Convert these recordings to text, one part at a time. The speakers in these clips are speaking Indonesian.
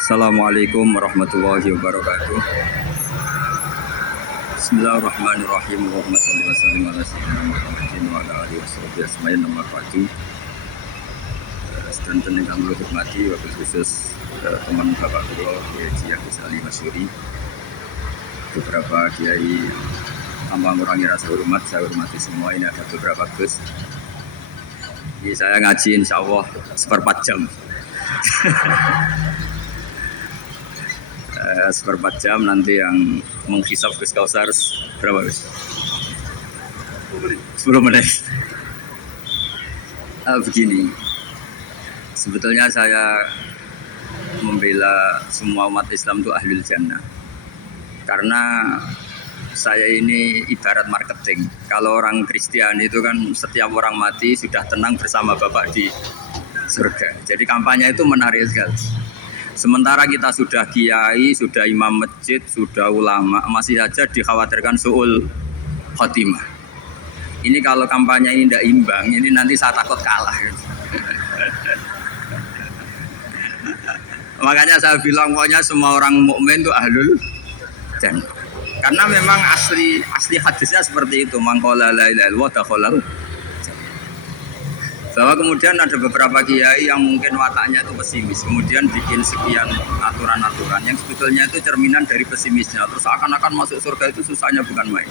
Assalamualaikum warahmatullahi wabarakatuh. Bismillahirrahmanirrahim. Allahumma shalli wa sallim ala sayyidina Muhammadin wa ala alihi washabbihi ajmain. Amma ba'du. Sedanten ingkang kula hormati wabil khusus teman Bapak kula Kiai Agus Ali Masyuri. Beberapa kiai tanpa mengurangi rasa hormat, saya hormati semua. Ini ada beberapa gus. Ini saya ngaji insya Allah seperempat jam. Seperempat jam nanti yang menghisap Gus Kausar berapa Gus? 10 menit. Begini, sebetulnya saya membela semua umat Islam itu ahlul jannah. Karena saya ini ibarat marketing. Kalau orang Kristiani itu kan setiap orang mati sudah tenang bersama Bapak di surga. Jadi kampanye itu menarik sekali. Sementara kita sudah kiai, sudah imam masjid, sudah ulama, masih saja dikhawatirkan su'ul khotimah. Ini kalau kampanye ini tidak imbang, ini nanti saya takut kalah. Makanya saya bilang pokoknya semua orang mukmin itu ahlul jannah. Karena memang asli hadisnya seperti itu, mangqala la ilaha illallah dakhalal. Bahwa kemudian ada beberapa kiai yang mungkin wataknya itu pesimis, kemudian bikin sekian aturan-aturan yang sebetulnya itu cerminan dari pesimisnya. Terus akan-akan masuk surga itu susahnya bukan main.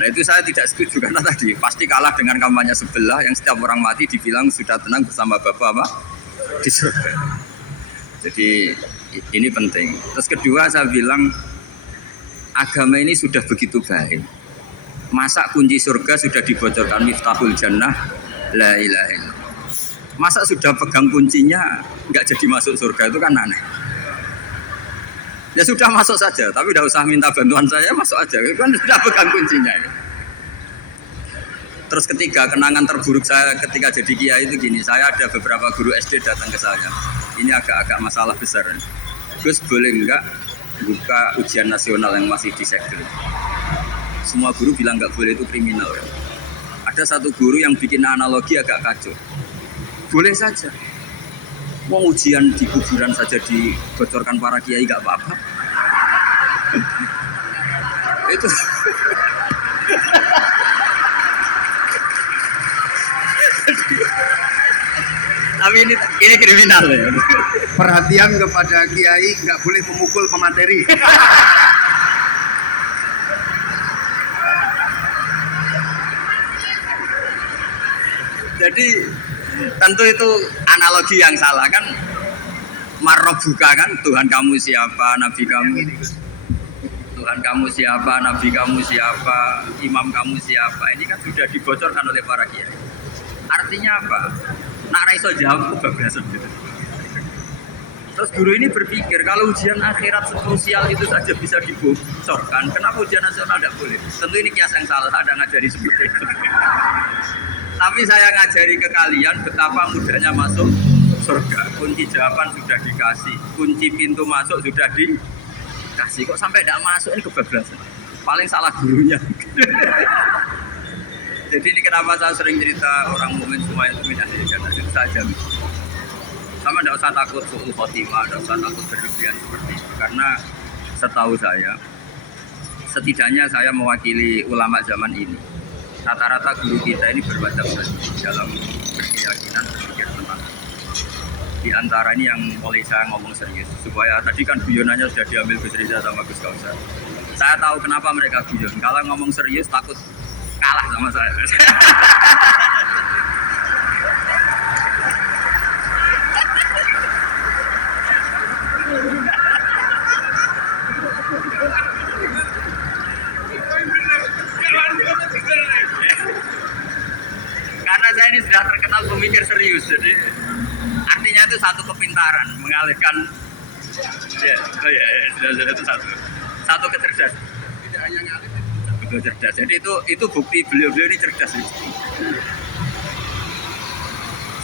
Nah itu saya tidak setuju karena tadi pasti kalah dengan kampanye sebelah yang setiap orang mati dibilang sudah tenang bersama Bapak apa di surga. Jadi ini penting. Terus kedua saya bilang agama ini sudah begitu baik. Masa kunci surga sudah dibocorkan miftahul jannah la ilaha illallah. Masa sudah pegang kuncinya nggak jadi masuk surga itu kan aneh. Ya sudah masuk saja, tapi tidak usah minta bantuan saya, masuk aja. Kan sudah pegang kuncinya. Terus ketiga, kenangan terburuk saya ketika jadi kiai itu gini. Saya ada beberapa guru SD datang ke saya. Ini agak-agak masalah besar. Gus boleh enggak buka ujian nasional yang masih disegel? Semua guru bilang nggak boleh, itu kriminal. Ada satu guru yang bikin analogi agak kacau. Boleh saja. Wong ujian di kuburan saja dibocorkan para kiai nggak apa-apa. Itu. Tapi ini kriminal ya. Perhatian kepada kiai, nggak boleh memukul pemateri. Jadi tentu itu analogi yang salah kan. Marrobuka kan, Tuhan kamu siapa, Nabi kamu. Tuhan kamu siapa, Nabi kamu siapa, imam kamu siapa. Ini kan sudah dibocorkan oleh para kiai. Artinya apa? Nak raiso jawab kebablasan gitu. Terus guru ini berpikir kalau ujian akhirat sekrusial itu saja bisa dibocorkan, kenapa ujian nasional tidak boleh? Tentu ini kias yang salah, ada ngajari seperti itu. Tapi saya ngajari ke kalian betapa mudahnya masuk surga. Kunci jawaban sudah dikasih, kunci pintu masuk sudah dikasih. Kok sampai tidak masuk, ini kebablasan. Paling salah gurunya. Jadi ini kenapa saya sering cerita orang mukmin semua itu minat dari jannah itu saja. Sama tidak usah takut su'ul khotimah, tidak usah takut berlebihan seperti itu. Karena setahu saya, setidaknya saya mewakili ulama zaman ini. Rata-rata guru kita ini bermacam-macam dalam berkeyakinan berpikir tentang. Di antara ini yang mulai saya ngomong serius, supaya tadi kan guyonannya sudah diambil Gus Riza sama Gus Kausar. Saya tahu kenapa mereka guyon. Kalau ngomong serius takut kalah sama saya. Karena saya ini sudah terkenal pemikir serius, jadi artinya itu satu kepintaran mengalihkan itu satu kecerdasan. Betul cerdas. Jadi itu bukti beliau ini cerdas.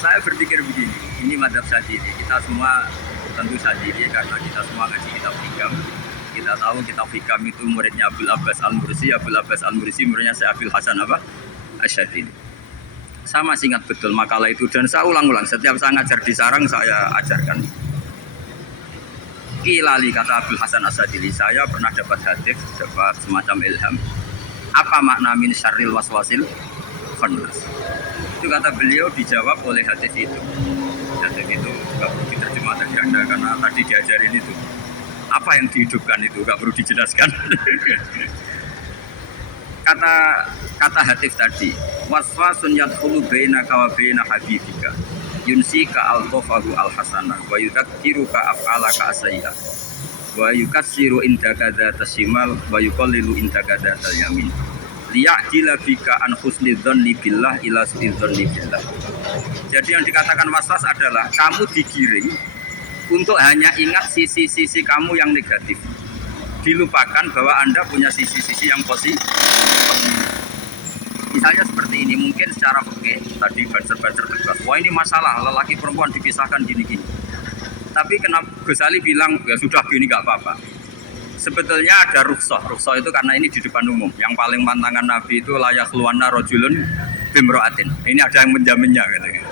Saya berpikir begini, ini madzhab Syadzili. Kita semua tentu Syadzili karena kita semua ngaji kitab hikam. Kita tahu kitab hikam itu muridnya Abdul Abbas Al-Mursi. Abdul Abbas Al-Mursi muridnya Syekh Abdul Hasan apa? Asy-Syadzili. Saya masih ingat betul makalah itu dan saya ulang-ulang. Setiap saya ngajar di sarang saya ajarkan. Kilali kata Abdul Hasan As-Sadili, saya pernah dapat hadis, dapat semacam ilham. Apa makna min syarril waswasil khannas? Itu kata beliau dijawab oleh hadis itu. Hadis itu nggak perlu diterjemah tadi Anda karena tadi diajarin itu. Apa yang dihidupkan itu nggak perlu dijelaskan. kata hadis tadi, waswasun yadkhulu bainaka wa baina habibika. Yunsika al-qafahu al-hasanah wa yudzakiruka af'alaka as-sayyi'ah wa yukassiru indaka dzatas shimal wa yuqallilu indaka dzatal yamin liya'dila bika an husni dzanni billah ila su'i dzanni billah. Jadi yang dikatakan waswas adalah kamu digiring untuk hanya ingat sisi-sisi kamu yang negatif, dilupakan bahwa Anda punya sisi-sisi yang positif. Misalnya seperti ini, mungkin secara fikih tadi baca-baca tegas, wah ini masalah lelaki perempuan dipisahkan gini-gini. Tapi kenapa Gus Ali bilang ya sudah gini nggak apa-apa. Sebetulnya ada rukhsah itu karena ini di depan umum. Yang paling pantangan Nabi itu layak luanna rojulun bimroatin. Ini ada yang menjaminnya katanya.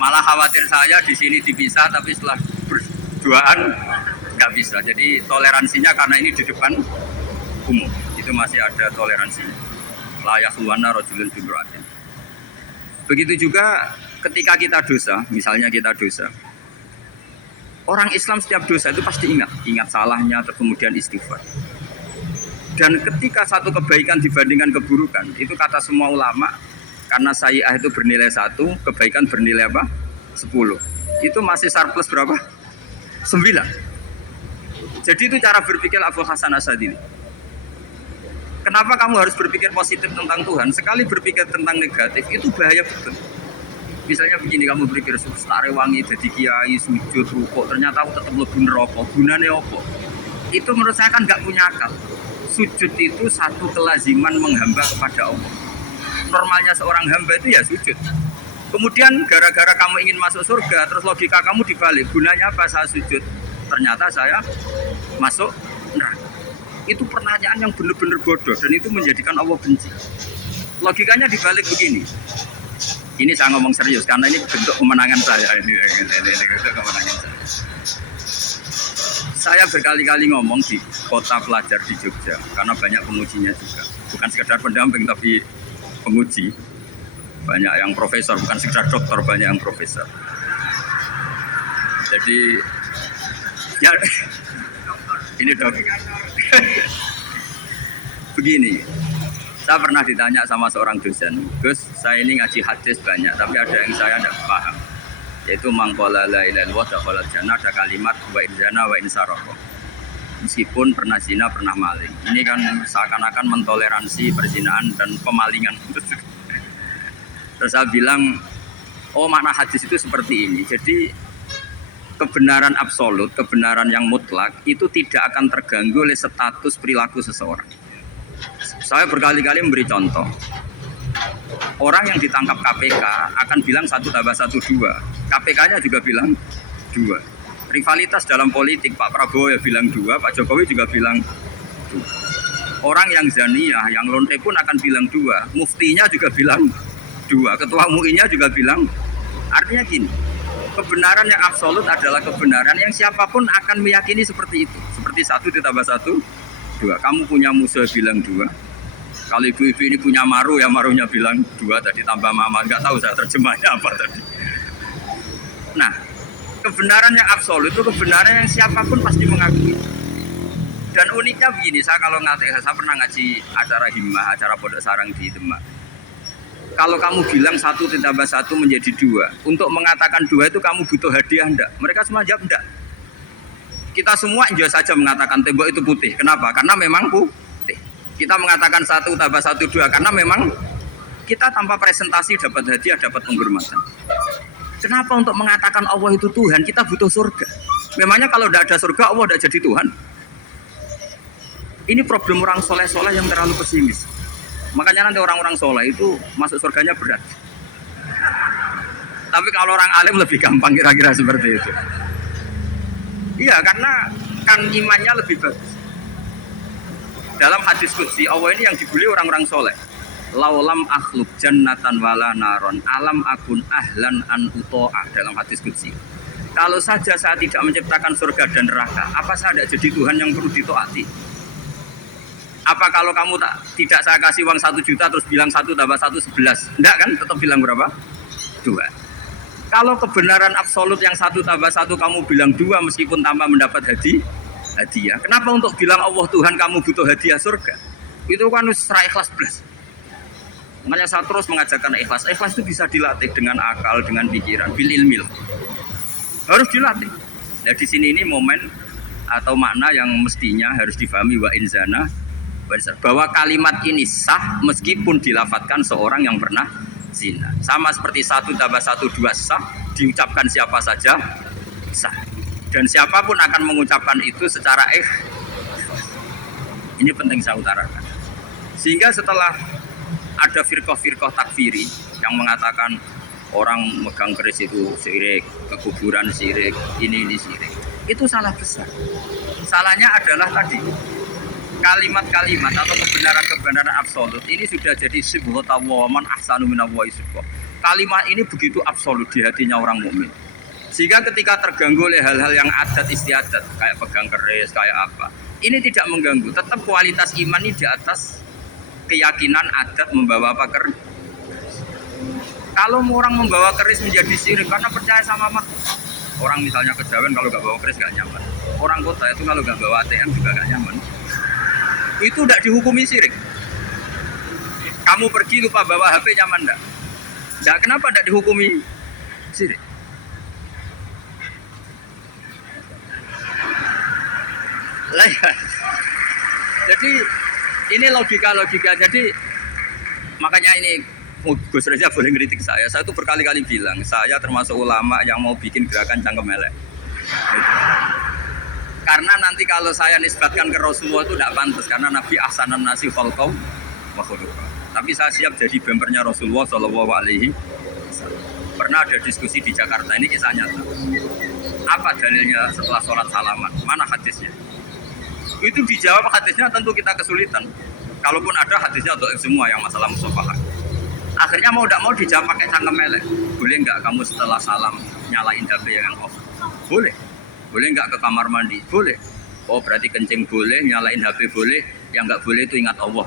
Malah khawatir saya di sini dipisah, tapi setelah berduaan nggak bisa. Jadi toleransinya karena ini di depan umum itu masih ada toleransinya. Layak luanna rojulun bimroatin. Begitu juga ketika kita dosa, misalnya kita dosa. Orang Islam setiap dosa itu pasti ingat salahnya, terus kemudian istighfar. Dan ketika satu kebaikan dibandingkan keburukan, itu kata semua ulama, karena sayyi'ah itu bernilai 1, kebaikan bernilai apa? 10. Itu masih surplus berapa? 9. Jadi itu cara berpikir Abdul Hasan As-Sadili. Kenapa kamu harus berpikir positif tentang Tuhan? Sekali berpikir tentang negatif, itu bahaya betul. Misalnya begini, kamu berpikir Stare wangi jadi kiai, sujud, rukuk, ternyata aku tetap lebih neraka. Gunanya apa? Itu menurut saya kan nggak punya akal. Sujud itu satu kelaziman menghamba kepada Allah. Normalnya seorang hamba itu ya sujud. Kemudian gara-gara kamu ingin masuk surga, terus logika kamu dibalik. Gunanya apa saya sujud? Ternyata saya masuk neraka. Itu pertanyaan yang benar-benar bodoh dan itu menjadikan Allah benci. Logikanya dibalik begini. Ini saya ngomong serius karena ini bentuk kemenangan saya. Ini kemenangan saya. Saya berkali-kali ngomong di kota pelajar di Jogja karena banyak pengujinya juga. Bukan sekedar pendamping tapi penguji. Banyak yang profesor, bukan sekedar dokter, banyak yang profesor. Jadi ya ini dok. Begini, saya pernah ditanya sama seorang dosen, Gus, saya ini ngaji hadis banyak, tapi ada yang saya tidak paham, yaitu mangkola la ilaha illallah dakhalal jannah, ada kalimat wa in zana wa in sarqa. Meskipun pernah zina, pernah maling. Ini kan seakan-akan mentoleransi perzinahan dan pemalingan. Terus saya bilang, oh makna hadis itu seperti ini. Jadi kebenaran absolut, kebenaran yang mutlak itu tidak akan terganggu oleh status perilaku seseorang. Saya berkali-kali memberi contoh. Orang yang ditangkap KPK akan bilang 1 tambah 1 2. KPK-nya juga bilang 2. Rivalitas dalam politik, Pak Prabowo ya bilang 2, Pak Jokowi juga bilang 2. Orang yang zaniyah, yang lonte pun akan bilang 2. Muftinya juga bilang 2. Ketua MUI-nya juga bilang. Artinya gini, kebenaran yang absolut adalah kebenaran yang siapapun akan meyakini seperti itu. Seperti 1 ditambah 1, 2. Kamu punya musuh bilang 2. Kalau ibu-ibu ini punya maru, ya marunya bilang 2 tadi tambah mama. Nggak tahu saya terjemahnya apa tadi. Nah, kebenaran yang absolut itu kebenaran yang siapapun pasti mengakui. Dan uniknya begini, saya kalau saya pernah ngaji acara himmah, acara pondok sarang di Demak. Kalau kamu bilang 1 ditambah 1 menjadi 2, untuk mengatakan 2 itu kamu butuh hadiah enggak? Mereka semua jawab enggak. Kita semua juga saja mengatakan tembok itu putih. Kenapa? Karena memang putih. Kita mengatakan 1 tambah 1 2 karena memang kita tanpa presentasi dapat hadiah, dapat penghormatan. Kenapa untuk mengatakan Allah itu Tuhan kita butuh surga? Memangnya kalau tidak ada surga Allah tidak jadi Tuhan? Ini problem orang soleh-soleh yang terlalu pesimis. Makanya nanti orang-orang soleh itu masuk surganya berat. Tapi kalau orang alim lebih gampang kira-kira seperti itu. Iya, karena kan imannya lebih bagus. Dalam hadis qudsi, Allah ini yang dibuli orang-orang soleh. Laulam akhluk jannatan wala naron alam akun ahlan an uto'ah. Dalam hadis qudsi, Kalau saja saya tidak menciptakan surga dan neraka, apa saya tidak jadi Tuhan yang perlu ditaati? Apa kalau kamu tidak saya kasih uang 1 juta terus bilang 1 tambah 1 11? Enggak kan? Tetap bilang berapa? 2. Kalau kebenaran absolut yang 1 tambah 1 kamu bilang 2 meskipun tanpa mendapat hadiah. Kenapa untuk bilang Allah Tuhan kamu butuh hadiah surga? Itu kan secara ikhlas belas. Makanya saya terus mengajarkan ikhlas. Ikhlas itu bisa dilatih dengan akal, dengan pikiran, bil ilmil. Harus dilatih. Nah di sini ini momen atau makna yang mestinya harus difahami wa inzana bahwa kalimat ini sah meskipun dilafatkan seorang yang pernah zina. Sama seperti 1 tambah 1 2 sah, diucapkan siapa saja sah. Dan siapapun akan mengucapkan itu secara ikhlas. Ini penting saya utarakan. Sehingga setelah ada firqah-firqah takfiri yang mengatakan orang megang keris itu syirik, ke kuburan syirik, ini syirik. Itu salah besar. Salahnya adalah tadi kalimat-kalimat atau kebenaran-kebenaran absolut ini sudah jadi sibghatallahi man ahsanu minallahi sibghah. Kalimat ini begitu absolut di hatinya orang mukmin. Sehingga ketika terganggu oleh hal-hal yang adat istiadat kayak pegang keris, kayak apa, ini tidak mengganggu. Tetap kualitas iman ini di atas keyakinan adat membawa apa keris. Kalau orang membawa keris menjadi syirik karena percaya sama makhluk. Orang misalnya kejawen kalau nggak bawa keris nggak nyaman. Orang kota itu kalau nggak bawa ATM juga nggak nyaman. Itu tidak dihukumi syirik. Kamu pergi lupa bawa HP nyaman enggak? Enggak, kenapa tidak dihukumi syirik? Lah ya. Jadi ini logika. Jadi makanya ini Gus Reza boleh ngeritik saya. Saya itu berkali-kali bilang, saya termasuk ulama yang mau bikin gerakan cangkem elek. Karena nanti kalau saya nisbatkan ke Rasulullah itu tidak pantas karena Nabi ahsanan nasi khalqau wa khuluqa. Tapi saya siap jadi bempernya Rasulullah sallallahu alaihi wasallam. Pernah ada diskusi di Jakarta, ini kisah nyata. Apa dalilnya setelah sholat salaman? Mana hadisnya? Itu dijawab hadisnya tentu kita kesulitan. Kalaupun ada hadisnya dhaif semua yang masalah musafahah. Akhirnya mau tidak mau dijawab pakai cangkem elek. Boleh nggak kamu setelah salam nyalain HP yang off? Boleh. Boleh nggak ke kamar mandi? Boleh. Oh berarti kencing boleh, nyalain HP boleh. Yang nggak boleh itu ingat Allah.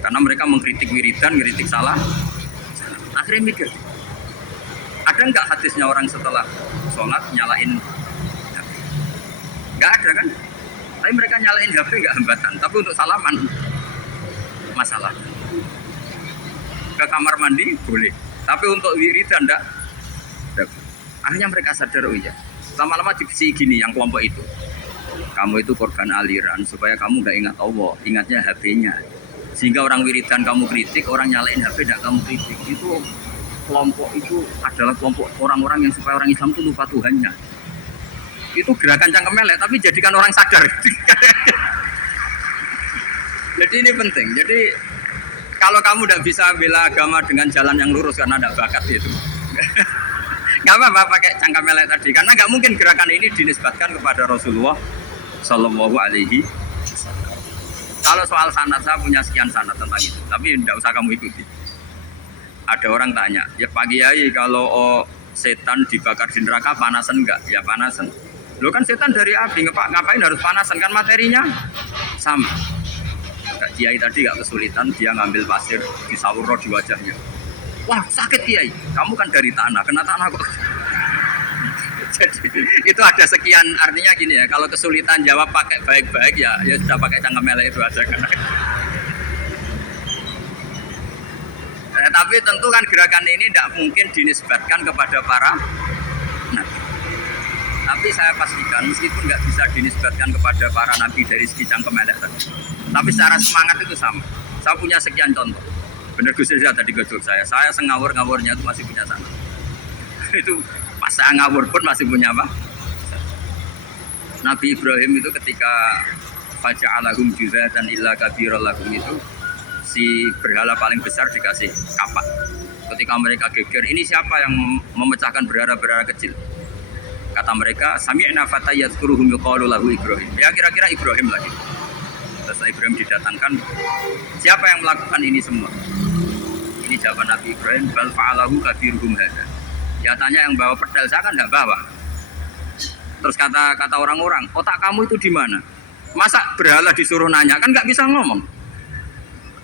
Karena mereka mengkritik wiridan, ngeritik salah. Akhirnya mikir. Ada nggak hadisnya orang setelah sholat nyalain HP? Nggak ada kan? Tapi mereka nyalain HP nggak hambatan. Tapi untuk salaman masalah. Ke kamar mandi boleh, tapi untuk wiridan enggak. Akhirnya mereka sadar, oh iya, lama-lama dibisi gini yang kelompok itu, kamu itu korban aliran supaya kamu nggak ingat Allah, ingatnya HP-nya. Sehingga orang wiridan kamu kritik, orang nyalain HP enggak kamu kritik. Itu kelompok itu adalah kelompok orang-orang yang supaya orang Islam itu lupa Tuhannya. Itu gerakan cangkem elek, tapi jadikan orang sadar. Jadi ini penting. Jadi kalau kamu tidak bisa bela agama dengan jalan yang lurus karena tidak bakat itu, nggak apa-apa pakai cangkem elek tadi. Karena nggak mungkin gerakan ini dinisbatkan kepada Rasulullah Shallallahu Alaihi Wasallam. Kalau soal sanad saya punya sekian sanad tentang itu, tapi tidak usah kamu ikuti. Ada orang tanya, ya Pak Kiai kalau setan dibakar di neraka panasan enggak? Ya panasan. Lo kan setan dari api, ngapain harus panasan? Kan materinya sama. Kak Kiai tadi gak kesulitan, dia ngambil pasir disawur di wajahnya. Wah sakit Kiai, kamu kan dari tanah, kena tanah kok. Jadi itu ada sekian, artinya gini ya, kalau kesulitan jawab pakai baik-baik ya sudah pakai cangkem elek itu aja kan. Tapi tentu kan gerakan ini tidak mungkin dinisbatkan kepada para nabi. Tapi saya pastikan meskipun nggak bisa dinisbatkan kepada para nabi dari segi cangkem elek tadi, tapi secara semangat itu sama. Saya punya sekian contoh. Bener Gus Rizal tadi gojol saya sengawur-ngawurnya itu masih punya sana. Itu pas saya ngawur pun masih punya apa? Nabi Ibrahim itu ketika faja'alahum juzatan illa kabiral lahum itu si berhala paling besar dikasih kapak. Ketika mereka geger, ini siapa yang memecahkan berhala-berhala kecil? Kata mereka, sami'na fata yadhkuruhum yuqalu lahu Ibrahim. Ya kira-kira Ibrahim lagi. Terus Ibrahim didatangkan, siapa yang melakukan ini semua? Ini jawaban Nabi Ibrahim, bal fa'alahu kabiruhum hadza. Ya tanya yang bawa pedal, saya kan enggak bawa. Terus kata orang-orang, otak kamu itu di mana? Masa berhala disuruh nanya, kan nggak bisa ngomong.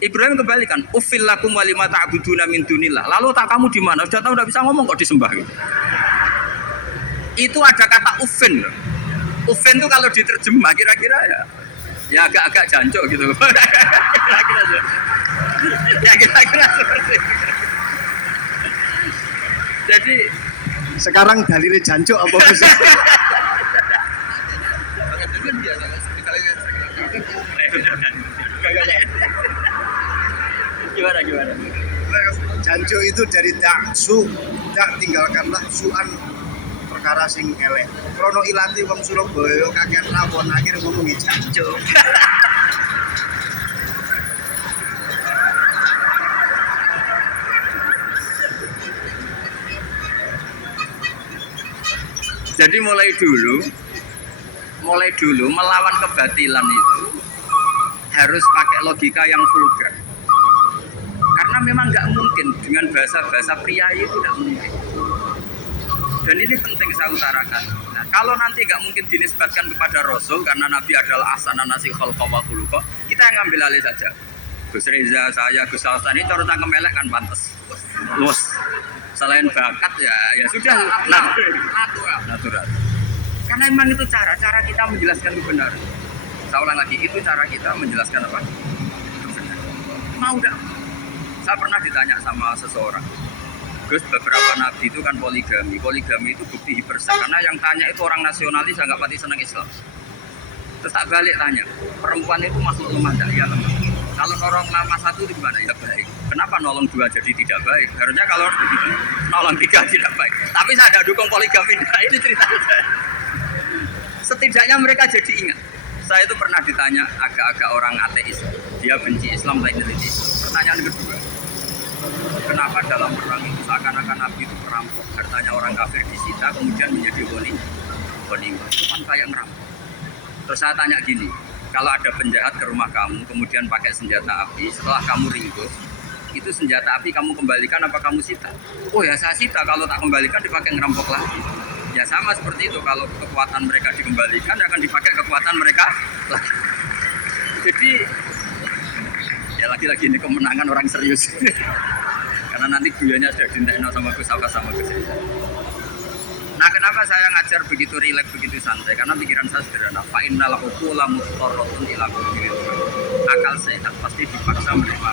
Ibrahim kembalikan, ufil lakum walima ta'buduna min dunillah. Lalu otak kamu di mana? Sudah tahu nggak bisa ngomong kok disembah gitu. Itu ada kata ufin loh. Ufin itu kalau diterjemah kira-kira ya agak-agak jancuk gitu. Kira-kira seperti itu. Jadi Sekarang dalilnya jancuk apa sih? gimana? Jancuk itu dari daksu, dak tinggalkanlah suan perkara sing elek. Krono ilati wong Surabaya kakean lawon akhir ngomongi jancuk. Jadi mulai dulu melawan kebatilan itu harus pakai logika yang vulgar. Karena memang nggak mungkin dengan bahasa pria itu tidak mungkin. Dan ini penting saya utarakan. Nah, kalau nanti nggak mungkin dinisbatkan kepada Rasul karena Nabi adalah ahsanan nasi khalqa wa khuluqa, kita yang ngambil alih saja. Gus Reza, saya, Gus Alsan ini cara tangkem elek kan pantas. Luas. Selain bakat ya sudah natural. Karena memang itu cara kita menjelaskan kebenaran. Saya ulang lagi, itu cara kita menjelaskan apa? Mau enggak? Saya pernah ditanya sama seseorang, Gus, beberapa nabi itu kan poligami. Poligami itu bukti hiperseks. Karena yang tanya itu orang nasionalis, nggak pati senang Islam. Terus tak balik tanya, perempuan itu makhluk lemah enggak? Ya lemah. Kalau nolong lama satu itu gimana? Ya baik. Kenapa nolong dua jadi tidak baik? Harusnya kalau nolong tiga tidak baik. Tapi saya tidak dukung poligami. Nah, ini cerita saya. Setidaknya mereka jadi ingat. Saya itu pernah ditanya agak-agak orang ateis. Dia benci Islam, lain benci Islam. Pertanyaan kedua, kenapa dalam perang itu seakan-akan Nabi itu perampok? Hartanya orang kafir disita kemudian menjadi ghanimah. Itu kan kayak ngerampok. Terus saya tanya gini, kalau ada penjahat ke rumah kamu, kemudian pakai senjata api, setelah kamu ringkus, itu senjata api kamu kembalikan apa kamu sita? Oh ya saya sita, kalau tak kembalikan dipakai ngerampok lagi. Ya sama seperti itu, kalau kekuatan mereka dikembalikan, akan dipakai kekuatan mereka lagi. Jadi, ya lagi-lagi ini kemenangan orang serius. Karena nanti guyanya sudah dintekno sama Gus Abbas sama Gus. Nah, kenapa saya ngajar begitu rileks, begitu santai? Karena pikiran saya sederhana. Fa innal uqula mutarratun ila qawlil. Akal sehat pasti dipaksa menerima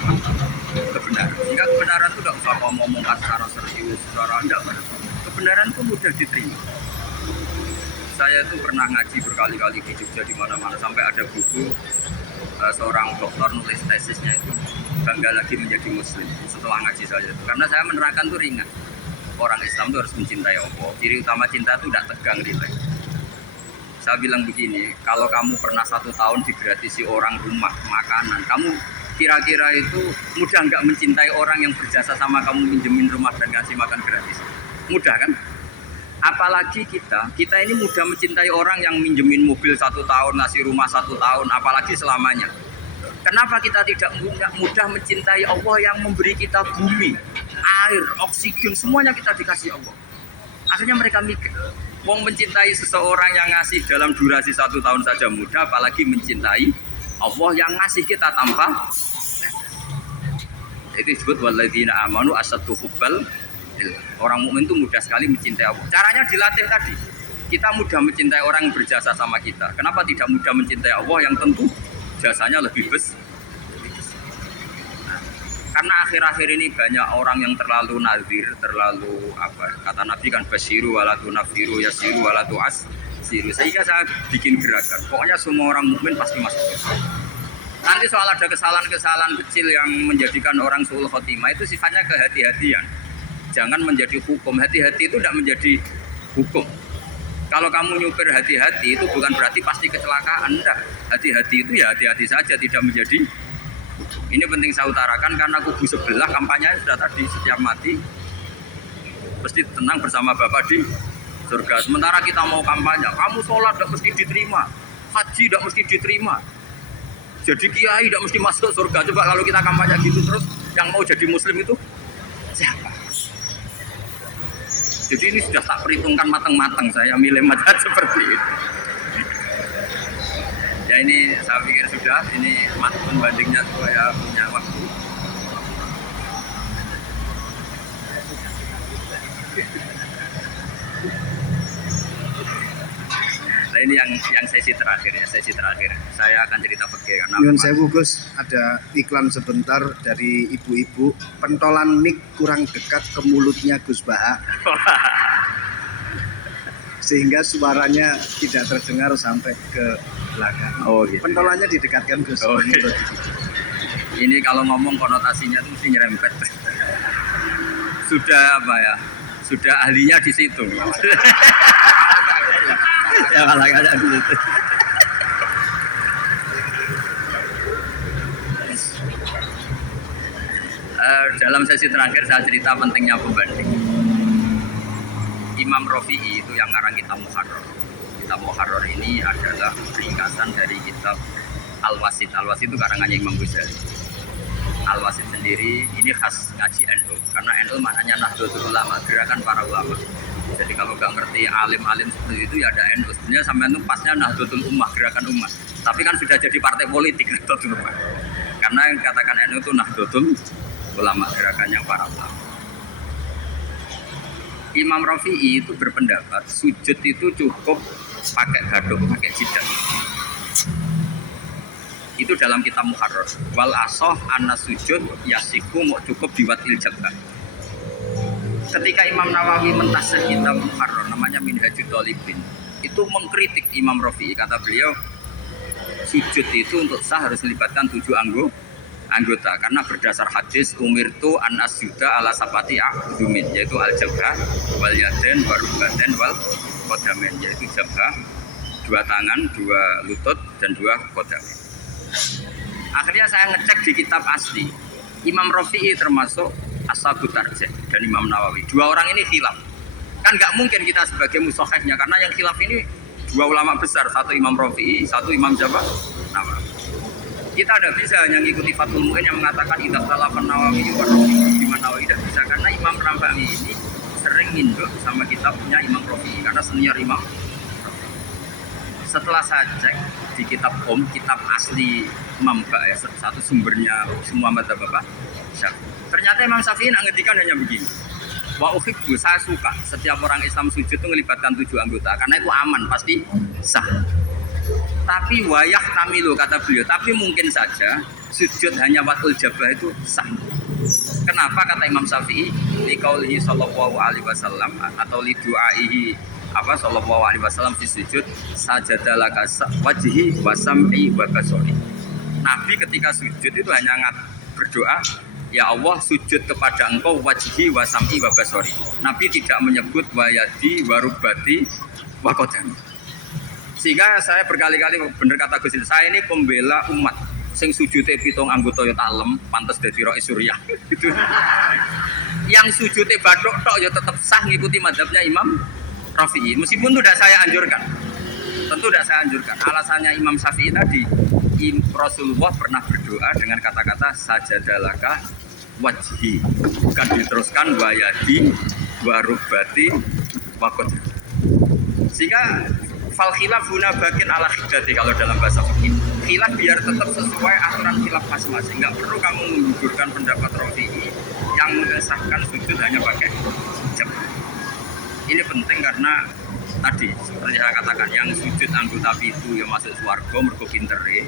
kebenaran. Jika kebenaran itu tidak usah ngomong secara serius, secara enggak. Kebenaran itu mudah diterima. Saya itu pernah ngaji berkali-kali di Jogja di mana-mana sampai ada buku seorang dokter nulis tesisnya itu bangga lagi menjadi muslim setelah ngaji saya itu. Karena saya menerangkan itu ringan. Orang Islam itu harus mencintai Allah. Ciri utama cinta itu tidak tegang, rileks. Saya bilang begini, kalau kamu pernah 1 tahun digratisi orang rumah, makanan, kamu kira-kira itu mudah nggak mencintai orang yang berjasa sama kamu minjemin rumah dan ngasih makan gratis? Mudah kan? Apalagi kita ini mudah mencintai orang yang minjemin mobil 1 tahun, ngasih rumah 1 tahun, apalagi selamanya. Kenapa kita tidak mudah mencintai Allah yang memberi kita bumi, air, oksigen, semuanya kita dikasih Allah. Akhirnya mereka mikir, wong mencintai seseorang yang ngasih dalam durasi 1 tahun saja mudah, apalagi mencintai Allah yang ngasih kita tanpa. Itu disebut walladzina amanu asyaddu hubbal. Orang mukmin itu mudah sekali mencintai Allah. Caranya dilatih tadi. Kita mudah mencintai orang yang berjasa sama kita. Kenapa tidak mudah mencintai Allah yang tentu jasanya lebih besar? Karena akhir-akhir ini banyak orang yang terlalu nazir, terlalu kata Nabi kan basyiru wala tunaffiru yasiru wala tu'assiru. Sehingga saya bikin gerakan. Pokoknya semua orang mukmin pasti masuk surga. Nanti soal ada kesalahan-kesalahan kecil yang menjadikan orang su'ul khotimah itu sifatnya kehati-hatian. Jangan menjadi hukum. Hati-hati itu tidak menjadi hukum. Kalau kamu nyupir hati-hati itu bukan berarti pasti kecelakaan. Enggak. Hati-hati itu ya hati-hati saja, tidak menjadi hukum. Ini penting saya utarakan karena kubu sebelah kampanye sudah tadi, setiap mati pasti tenang bersama Bapak di surga. Sementara kita mau kampanye, kamu sholat tidak mesti diterima, haji tidak mesti diterima, jadi kiai tidak mesti masuk surga. Coba kalau kita kampanye gitu terus, yang mau jadi muslim itu siapa? Jadi ini sudah tak perhitungkan matang-matang saya milih mazhab seperti itu. Ya ini saya pikir sudah, ini pembandingnya supaya punya waktu. Nah ini yang sesi terakhir ya, sesi terakhir. Saya akan cerita fikih karena Nyun sewu Gus, ada iklan sebentar dari ibu-ibu, pentolan mic kurang dekat ke mulutnya Gus Baha. Sehingga suaranya tidak terdengar sampai ke belakang. Oh gitu. Pentolannya didekatkan Gus. Oh, gitu. Ini kalau ngomong konotasinya itu mesti nyerempet. Sudah apa ya? Sudah ahlinya di situ. Ya kalau ada di situ. Dalam sesi terakhir saya cerita pentingnya pembanding. Imam Rafi'i itu yang ngarang kitab Muharrar. Kitab Muharrar ini adalah ringkasan dari kitab Al-Wasit. Al-Wasit itu karangannya Imam Ghazali. Al-Wasit sendiri ini khas ngaji NU karena NU maknanya Nahdlatul Ulama, gerakan para ulama. Jadi kalau nggak ngerti alim-alim seperti itu ya ada NU. Sebenarnya sampai itu pasnya Nahdlatul Ummah, gerakan umat. Tapi kan sudah jadi partai politik Nahdlatul Ummah. Karena yang katakan NU itu Nahdlatul Ulama, gerakannya para ulama. Imam Rafi'i itu berpendapat sujud itu cukup pakai gaduk, pakai jidat. Itu dalam kitab Muharrar. Wal asoh anna sujud yasiku mau cukup biwatil jabah. Ketika Imam Nawawi mentasih kitab Muharrar namanya Minhajul Thalibin, itu mengkritik Imam Rafi'i. Kata beliau sujud itu untuk sah harus melibatkan 7 anggota karena berdasar hadis umirtu an asjuda ala sapati a'dzumin, yaitu al jabhah wal yaden wal rubaten wal qadamen, yaitu jabhah 2 tangan, 2 lutut dan 2 qadamen. Akhirnya saya ngecek di kitab asli Imam Rafi'i termasuk Ashabut Tarjih dan Imam Nawawi. 2 orang ini khilaf. Kan nggak mungkin kita sebagai mushahihnya karena yang khilaf ini 2 ulama besar, satu Imam Rafi'i, satu Imam Nawawi. Kita tidak bisa hanya mengikuti Fathul Mu'in yang mengatakan idah salafan Nawawi wa Rafi'i Imam Nawawi, tidak bisa karena Imam Rafi'i ini sering nginduk sama kitabnya Imam Rafi'i karena senior Imam. Setelah saya cek di kitab kitab asli Imam ya, satu sumbernya semua madzhab Bapak Syafi'i. Ternyata Imam Syafi'i ngedikan hanya begini. Wa uhibbu, saya suka setiap orang Islam sujud itu melibatkan 7 anggota karena itu aman, pasti sah. Tapi wayah tamilu kata beliau, tapi mungkin saja sujud hanya watul jabah itu sah. Kenapa kata Imam Syafi'i? Li qaulihi sallallahu alaihi wasallam atau li du'aihi sallallahu alaihi wasallam di sujud sajadalaka wajhi wa sam'i wa basari. Nabi ketika sujud itu hanya berdoa, ya Allah sujud kepada engkau wajhi wa sam'i wa basari. Nabi tidak menyebut wa yadi wa rubati wa qadami. Sehingga saya berkali-kali bener kata Gus, saya ini pembela umat sing sujudnya 7 anggota ya talem pantes dadi rois Suriah. Gitu. Yang sujudnya badok tok ya tetap sah ngikuti mazhabnya Imam Rafi'i. Meskipun itu tidak saya anjurkan. Tentu tidak saya anjurkan. Alasannya Imam Syafi'i tadi, Rasulullah pernah berdoa dengan kata-kata sajadalaka wajhi. Bukan diteruskan wa yadi wa rubati wa qadami. Sehingga fal khilaf guna bagian ala khidati kalau dalam bahasa fikih. Khilaf biar tetap sesuai aturan khilaf masing-masing. Enggak perlu kamu menggugurkan pendapat Rafi'i yang mengesahkan sujud hanya pakai jabah. Ini penting karena tadi seperti saya katakan yang sujud anggota itu yang masuk swarga mergo pintere.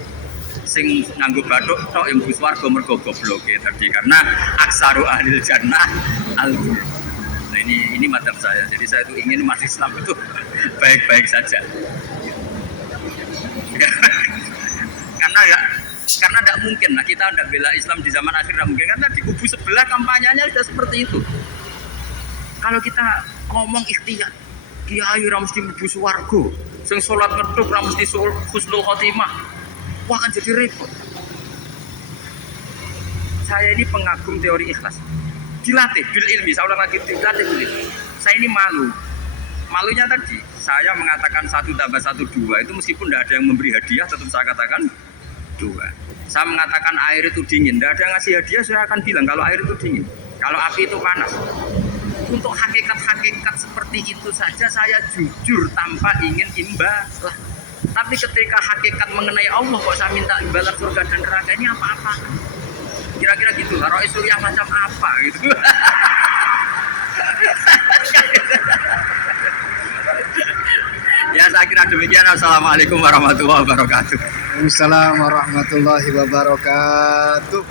Sing nganggo bathuk tok yang mlebu swarga mergo gobloke tadi karena aksaru ahlil jannah al-ghurur. Nah, ini madzhab saya. Jadi saya itu ingin umat Islam itu baik-baik saja. karena tidak mungkin. Nah, kita tidak bela Islam di zaman akhir tidak mungkin karena di kubu sebelah kampanyenya sudah seperti itu. Kalau kita ngomong ikhtiar, kiai ra mesti mlebu swarga, sing salat ngeduk ra mesti husnul khotimah. Wah, kan jadi repot. Saya ini pengagum teori ikhlas. Dilatih bil ilmi, saya ulang lagi dilatih bil ilmi. Saya ini malu. Malunya tadi, saya mengatakan 1 tambah 1 2 itu meskipun tidak ada yang memberi hadiah tetap saya katakan 2. Saya mengatakan air itu dingin, tidak ada yang ngasih hadiah saya akan bilang kalau air itu dingin. Kalau api itu panas. untuk hakikat-hakikat seperti itu saja saya jujur tanpa ingin imbalan. Tapi ketika hakikat mengenai Allah kok saya minta imbalan surga dan neraka, ini apa-apa? Kira-kira gitu lah, roh Suriah macam apa gitu. Ya saya kira demikian. Assalamualaikum warahmatullahi wabarakatuh. Waalaikumsalam warahmatullahi wabarakatuh.